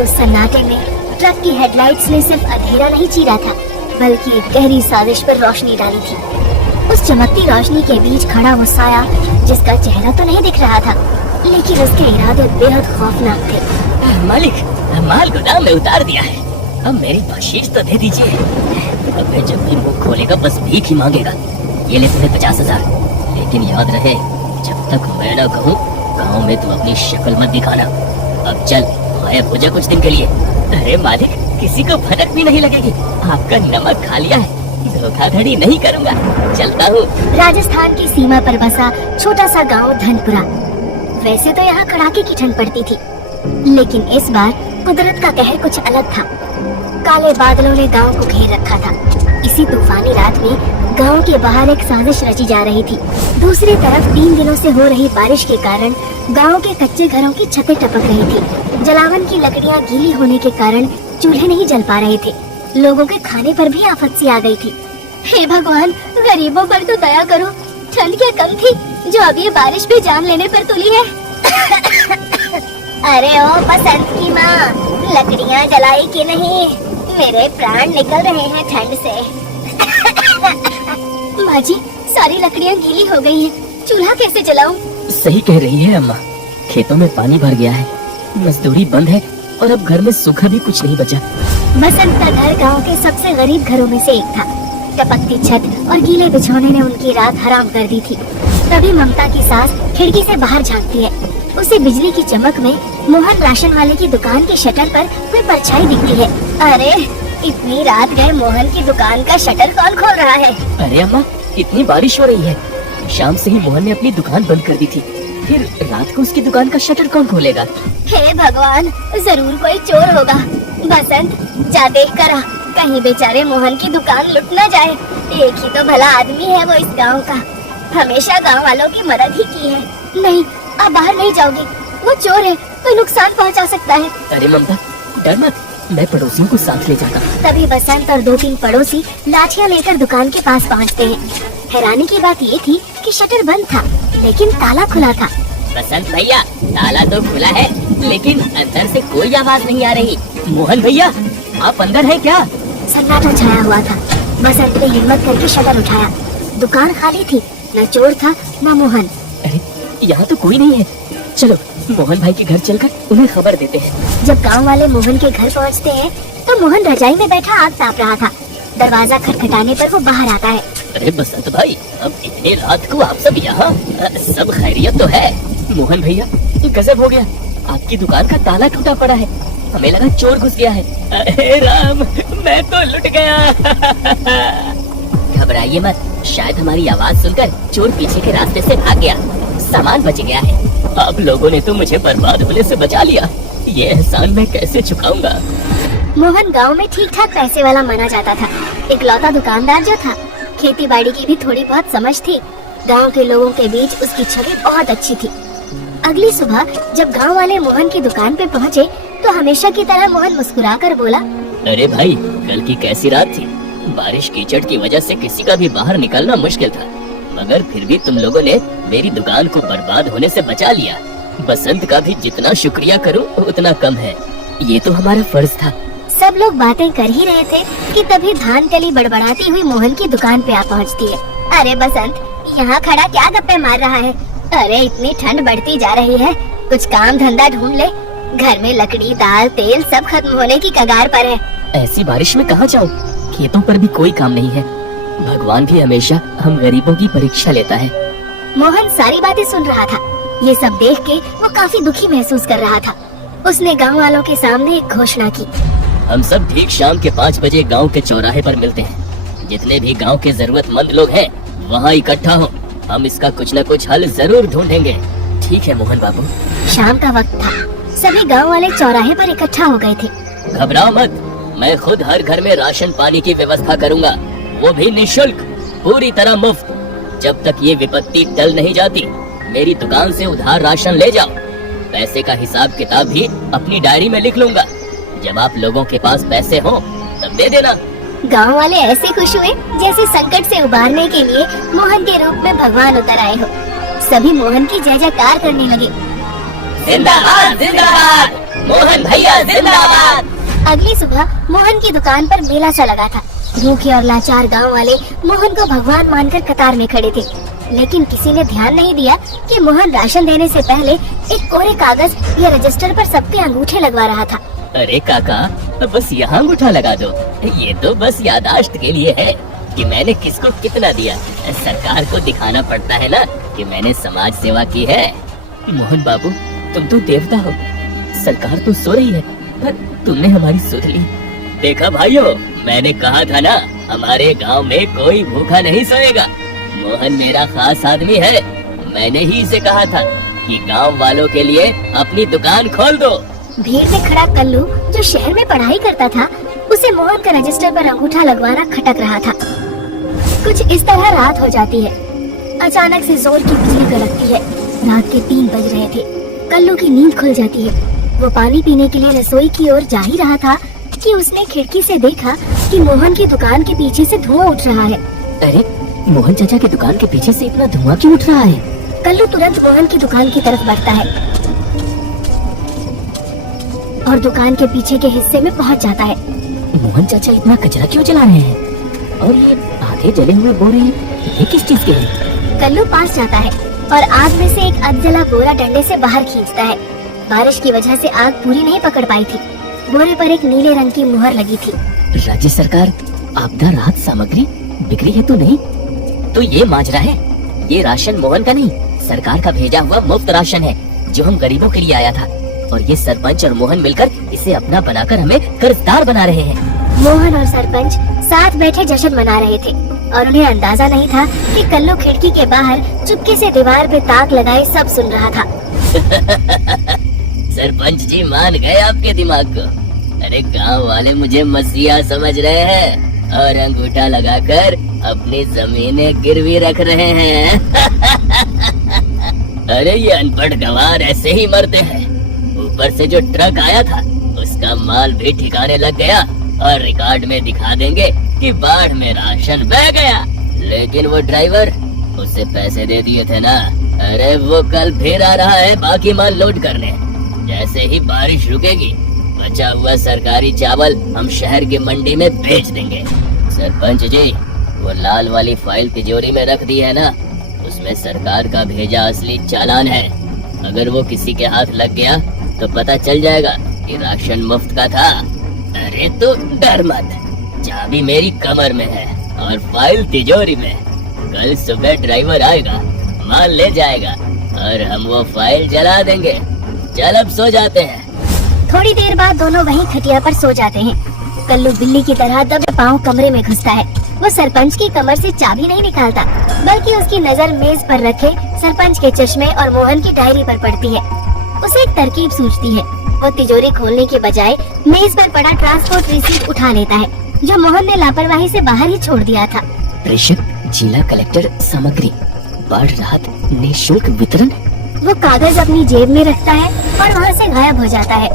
उस सन्नाटे में ट्रक की हेडलाइट्स ने सिर्फ अंधेरा नहीं चीरा था, बल्कि एक गहरी साजिश पर रोशनी डाली थी। उस चमकती रोशनी के बीच खड़ा वो साया, जिसका चेहरा तो नहीं दिख रहा था, लेकिन उसके इरादे बेहद खौफनाक थे। मालिक, माल गोदाम में उतार दिया है, अब मेरी बख्शीश तो दे दीजिए। अब मैं जब भी मुंह खोलेगा बस भीख ही मांगेगा। ये ले तुम्हें 50,000, लेकिन याद रहे जब तक मैं न कहूँ गाँव में तुम अपनी शक्ल मत दिखाना। अब चल गायब हो जा कुछ दिन के लिए। अरे मालिक, किसी को भनक भी नहीं लगेगी, आपका नमक खा लिया है, धोखाधड़ी नहीं करूँगा, चलता हूँ। राजस्थान की सीमा पर बसा छोटा सा गांव धनपुरा। वैसे तो यहाँ कड़ाके की ठंड पड़ती थी, लेकिन इस बार कुदरत का कहर कुछ अलग था। काले बादलों ने गांव को घेर रखा था। इसी तूफानी रात में गांव के बाहर एक साजिश रची जा रही थी। दूसरी तरफ 3 दिनों से हो रही बारिश के कारण गांव के कच्चे घरों की छतें टपक रही थी। जलावन की लकड़ियां गीली होने के कारण चूल्हे नहीं जल पा रहे थे। लोगों के खाने पर भी आफत सी आ गई थी। हे भगवान, गरीबों पर तो दया करो। ठंड क्या कम थी जो अब ये बारिश भी जान लेने पर तुली है। अरे ओ बसंत की माँ, लकड़ियाँ जलाई कि नहीं? मेरे प्राण निकल रहे हैं ठंड से। माँ जी, सारी लकड़ियाँ गीली हो गई हैं, चूल्हा कैसे जलाऊं? सही कह रही है अम्मा, खेतों में पानी भर गया है, मजदूरी बंद है और अब घर में सूखा भी कुछ नहीं बचा। बसंत का घर गांव के सबसे गरीब घरों में से एक था। टपकती छत और गीले बिछौने ने उनकी रात हराम कर दी थी। तभी ममता की सास खिड़की से बाहर झांकती है। उसे बिजली की चमक में मोहन राशन वाले की दुकान के शटर पर कोई परछाई दिखती है। अरे, इतनी रात गए मोहन की दुकान का शटर कौन खोल रहा है? अरे अम्मा, इतनी बारिश हो रही है, शाम से ही मोहन ने अपनी दुकान बंद कर दी थी, फिर रात को उसकी दुकान का शटर कौन खोलेगा? हे भगवान, जरूर कोई चोर होगा। बसंत, जा देख कर आ, कहीं बेचारे मोहन की दुकान लुट न जाए। एक ही तो भला आदमी है वो इस गांव का, हमेशा गांव वालों की मदद ही की है। नहीं, आप बाहर नहीं जाओगे, वो चोर है, कोई नुकसान पहुंचा सकता है। अरे ममता, डर मत, मैं पड़ोसियों को साथ ले जाता। तभी बसंत और 2-3 पड़ोसी लाठियां लेकर दुकान के पास पहुंचते हैं। हैरानी की बात ये थी कि शटर बंद था, लेकिन ताला खुला था। बसंत भैया, ताला तो खुला है, लेकिन अंदर से कोई आवाज नहीं आ रही। मोहन भैया, आप अंदर हैं क्या? सन्नाटा छाया हुआ था। बसंत ने हिम्मत करके शटर उठाया। दुकान खाली थी, न चोर था न मोहन। अरे, यहाँ तो कोई नहीं है, चलो मोहन भाई के घर चलकर उन्हें खबर देते हैं। जब गांव वाले मोहन के घर पहुंचते हैं, तो मोहन रजाई में बैठा आग ताप रहा था। दरवाजा खटखटाने पर वो बाहर आता है। अरे बसंत भाई, अब इतने रात को आप सब यहाँ? सब खैरियत तो है? मोहन भैया, गजब हो गया, आपकी दुकान का ताला टूटा पड़ा है, हमें लगा चोर घुस गया है। अरे राम, मैं तो लुट गया। घबराइए मत, शायद हमारी आवाज सुनकर चोर पीछे के रास्ते से भाग गया, सामान बच गया है। आप लोगों ने तो मुझे बर्बाद होने से बचा लिया, ये एहसान मैं कैसे चुकाऊंगा? मोहन गांव में ठीक ठाक पैसे वाला माना जाता था। इकलौता दुकानदार जो था, खेती बाड़ी की भी थोड़ी बहुत समझ थी। गांव के लोगों के बीच उसकी छवि बहुत अच्छी थी। अगली सुबह जब गांव वाले मोहन की दुकान पे पहुँचे, तो हमेशा की तरह मोहन मुस्कुराकर बोला, अरे भाई, कल की कैसी रात थी? बारिश कीचड़ की वजह से किसी का भी बाहर निकलना मुश्किल था, मगर फिर भी तुम लोगों ने मेरी दुकान को बर्बाद होने से बचा लिया। बसंत का भी जितना शुक्रिया करूं उतना कम है, ये तो हमारा फर्ज था। सब लोग बातें कर ही रहे थे कि तभी धान कली बड़बड़ाती हुई मोहन की दुकान पे आ पहुंचती है। अरे बसंत, यहाँ खड़ा क्या गप्पे मार रहा है? अरे इतनी ठंड बढ़ती जा रही है, कुछ काम धंधा ढूंढ ले, घर में लकड़ी दाल तेल सब खत्म होने की कगार पर है। ऐसी बारिश में कहाँ जाऊँ? खेतों पर भी कोई काम नहीं है, भगवान भी हमेशा हम गरीबों की परीक्षा लेता है। मोहन सारी बातें सुन रहा था। ये सब देख के वो काफी दुखी महसूस कर रहा था। उसने गांव वालों के सामने एक घोषणा की, हम सब ठीक शाम के 5 बजे गांव के चौराहे पर मिलते हैं। जितने भी गांव के जरूरतमंद लोग हैं वहाँ इकट्ठा हो, हम इसका कुछ न कुछ हल जरूर ढूंढेंगे। ठीक है मोहन बाबू। शाम का वक्त था, सभी गांव वाले चौराहे पर इकट्ठा हो गए थे। घबराओ मत, मैं खुद हर घर में राशन पानी की व्यवस्था करूंगा, वो भी निःशुल्क, पूरी तरह मुफ्त। जब तक ये विपत्ति टल नहीं जाती, मेरी दुकान से उधार राशन ले जाओ। पैसे का हिसाब किताब भी अपनी डायरी में लिख लूंगा। जब आप लोगों के पास पैसे हो तब दे देना। गांव वाले ऐसे खुश हुए जैसे संकट से उबारने के लिए मोहन के रूप में भगवान उतर आए हो। सभी मोहन की जय जयकार करने लगे। जिंदाबाद जिंदाबाद, मोहन भैया जिंदाबाद। अगली सुबह मोहन की दुकान पर मेला सा लगा था। भूखे और लाचार गांव वाले मोहन को भगवान मानकर कतार में खड़े थे, लेकिन किसी ने ध्यान नहीं दिया कि मोहन राशन देने से पहले एक कोरे कागज या रजिस्टर पर सबके अंगूठे लगवा रहा था। अरे काका, बस यहाँ अंगूठा लगा दो। ये तो बस यादाश्त के लिए है कि मैंने किसको कितना दिया। सरकार को दिखाना पड़ता है ना कि मैंने समाज सेवा की है। मोहन बाबू, तुम तो देवता हो। सरकार तो सो रही है, पर तुमने हमारी सुध ली। देखा भाइयों, मैंने कहा था ना, हमारे गांव में कोई भूखा नहीं सोएगा। मोहन मेरा खास आदमी है। मैंने ही इसे कहा था कि गांव वालों के लिए अपनी दुकान खोल दो। भीड़ में खड़ा कल्लू, जो शहर में पढ़ाई करता था, उसे मोहन का रजिस्टर पर अंगूठा लगवाना खटक रहा था। कुछ इस तरह रात हो जाती है। अचानक से जोर की बिजली कड़कती है। रात के 3 बज रहे थे। कल्लू की नींद खुल जाती है। वो पानी पीने के लिए रसोई की ओर जा ही रहा था कि उसने खिड़की से देखा कि मोहन की दुकान के पीछे से धुआं उठ रहा है। अरे, मोहन चाचा की दुकान के पीछे से इतना धुआं क्यों उठ रहा है? कल्लू तुरंत मोहन की दुकान की तरफ बढ़ता है और दुकान के पीछे के हिस्से में पहुंच जाता है। मोहन चाचा इतना कचरा क्यों जला रहे हैं? और ये आधे जले हुए बोरे ये किस चीज के हैं? कल्लू पास जाता है और आग में से एक अधजला बोरा डंडे से बाहर खींचता है। बारिश की वजह से आग पूरी नहीं पकड़ पाई थी। बोरे पर एक नीले रंग की मुहर लगी थी। राज्य सरकार आपदा राहत सामग्री बिक्री है तो नहीं? तो ये माजरा है। ये राशन मोहन का नहीं, सरकार का भेजा हुआ मुफ्त राशन है जो हम गरीबों के लिए आया था। और ये सरपंच और मोहन मिलकर इसे अपना बनाकर हमें कर्जदार बना रहे हैं। मोहन और सरपंच साथ बैठे जश्न मना रहे थे और उन्हें अंदाजा नहीं था कि कल्लू खिड़की के बाहर चुपके से दीवार पे ताक लगाए सब सुन रहा था। सरपंच जी मान गए आपके दिमाग को। अरे गांव वाले मुझे मसीहा समझ रहे हैं और अंगूठा लगाकर अपनी जमीनें गिरवी रख रहे हैं। अरे ये अनपढ़ गंवार ऐसे ही मरते हैं। ऊपर से जो ट्रक आया था उसका माल भी ठिकाने लग गया और रिकॉर्ड में दिखा देंगे कि बाढ़ में राशन बह गया। लेकिन वो ड्राइवर, उससे पैसे दे दिए थे ना। अरे वो कल फिर आ रहा है बाकी माल लोड करने। जैसे ही बारिश रुकेगी बचा हुआ सरकारी चावल हम शहर की मंडी में बेच देंगे। सरपंच जी, वो लाल वाली फाइल तिजोरी में रख दी है ना, उसमें सरकार का भेजा असली चालान है। अगर वो किसी के हाथ लग गया तो पता चल जाएगा कि राशन मुफ्त का था। अरे तो डर मत, चाबी मेरी कमर में है और फाइल तिजोरी में। कल सुबह ड्राइवर आएगा, माल ले जाएगा और हम वो फाइल जला देंगे। चल अब सो जाते हैं। थोड़ी देर बाद दोनों वहीं खटिया पर सो जाते हैं। कल्लू बिल्ली की तरह दबे पांव कमरे में घुसता है। वो सरपंच की कमर से चाबी नहीं निकालता, बल्कि उसकी नजर मेज पर रखे सरपंच के चश्मे और मोहन की डायरी पर पड़ती है। उसे एक तरकीब सूझती है। वो तिजोरी खोलने के बजाय मेज पर पड़ा ट्रांसपोर्ट रिसीट उठा लेता है, जो मोहन ने लापरवाही से बाहर ही छोड़ दिया था। प्रेषक जिला कलेक्टर सामग्री, बाढ़ राहत निःशुल्क वितरण। वो कागज अपनी जेब में रखता है और वहाँ से गायब हो जाता है।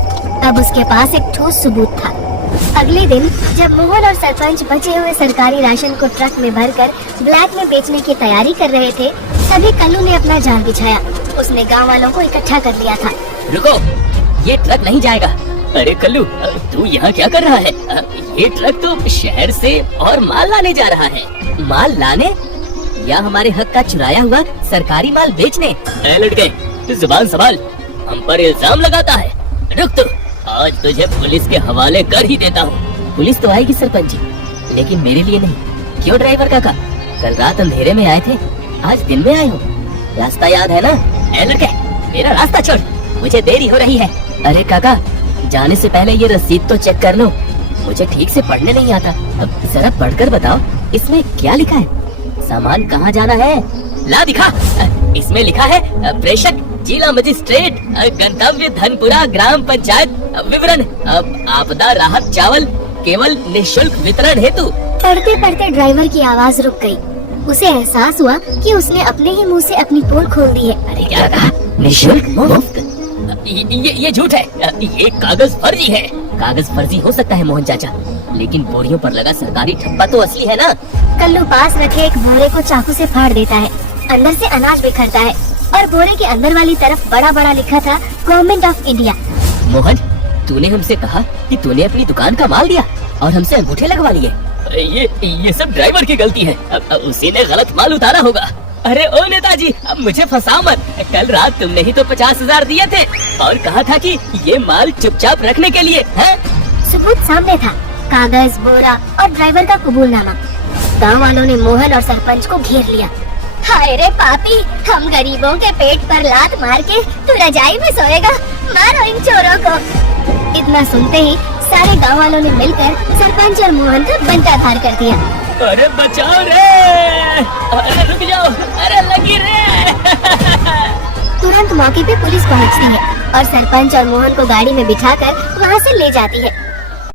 अब उसके पास एक ठोस सबूत था। अगले दिन जब मोहन और सरपंच बचे हुए सरकारी राशन को ट्रक में भरकर ब्लैक में बेचने की तैयारी कर रहे थे, तभी कल्लू ने अपना जाल बिछाया। उसने गांव वालों को इकट्ठा कर लिया था। रुको, ये ट्रक नहीं जाएगा। अरे कल्लू, तू यहाँ क्या कर रहा है? ये ट्रक तो शहर से और माल लाने जा रहा है। माल लाने या हमारे हक का चुराया हुआ सरकारी माल बेचने? ए लड़के, तू जुबान संभाल, हम पर इल्जाम लगाता है। रुक तू, आज तुझे पुलिस के हवाले कर ही देता हूँ। पुलिस तो आएगी सरपंच जी, लेकिन मेरे लिए नहीं। क्यों ड्राइवर काका, कल रात अंधेरे में आए थे, आज दिन में आए हो। रास्ता याद है ना? ए लड़के, मेरा रास्ता छोड़, मुझे देरी हो रही है। अरे काका, जाने से पहले ये रसीद तो चेक कर लो। मुझे ठीक से पढ़ने नहीं आता। अब जरा पढ़कर बताओ, इसमें क्या लिखा है? सामान कहाँ जाना है? ला दिखा। इसमें लिखा है प्रेषक जिला मजिस्ट्रेट, गंतव्य धनपुरा ग्राम पंचायत, विवरण आपदा राहत चावल केवल निःशुल्क वितरण हेतु। पढ़ते पढ़ते ड्राइवर की आवाज रुक गई। उसे एहसास हुआ कि उसने अपने ही मुंह से अपनी पोल खोल दी है। अरे क्या कहा? निःशुल्क मुफ्त? ये झूठ है। ये कागज फर्जी है। कागज फर्जी हो सकता है मोहन चाचा, लेकिन बोरियों पर लगा सरकारी ठप्पा तो असली है ना। कल्लू पास रखे एक बोरे को चाकू से फाड़ देता है। अंदर से अनाज बिखरता है और बोरे के अंदर वाली तरफ बड़ा बड़ा लिखा था गवर्नमेंट ऑफ इंडिया। मोहन, तूने हमसे कहा कि तूने अपनी दुकान का माल दिया और हमसे अंगूठे लगवा लिए। ये सब ड्राइवर की गलती है। उसी ने गलत माल उतारा होगा। अरे ओ नेताजी, अब मुझे फंसाओ मत। कल रात तुमने ही तो 50,000 दिए थे और कहा था कि ये माल चुपचाप रखने के लिए है। सबूत सामने था, कागज, बोरा और ड्राइवर का कबूलनामा। गांव वालों ने मोहन और सरपंच को घेर लिया। हाय रे पापी, हम गरीबों के पेट पर लात मार के तू रजाई में सोएगा, मारो इन चोरों को। इतना सुनते ही सारे गांव वालों ने मिलकर सरपंच और मोहन का बंटाधार कर दिया। अरे बचाओ रे, अरे रुक जाओ, अरे लगी रे। तुरंत मौके पे पुलिस पहुंचती है और सरपंच और मोहन को गाड़ी में बिठाकर वहां से ले जाती है।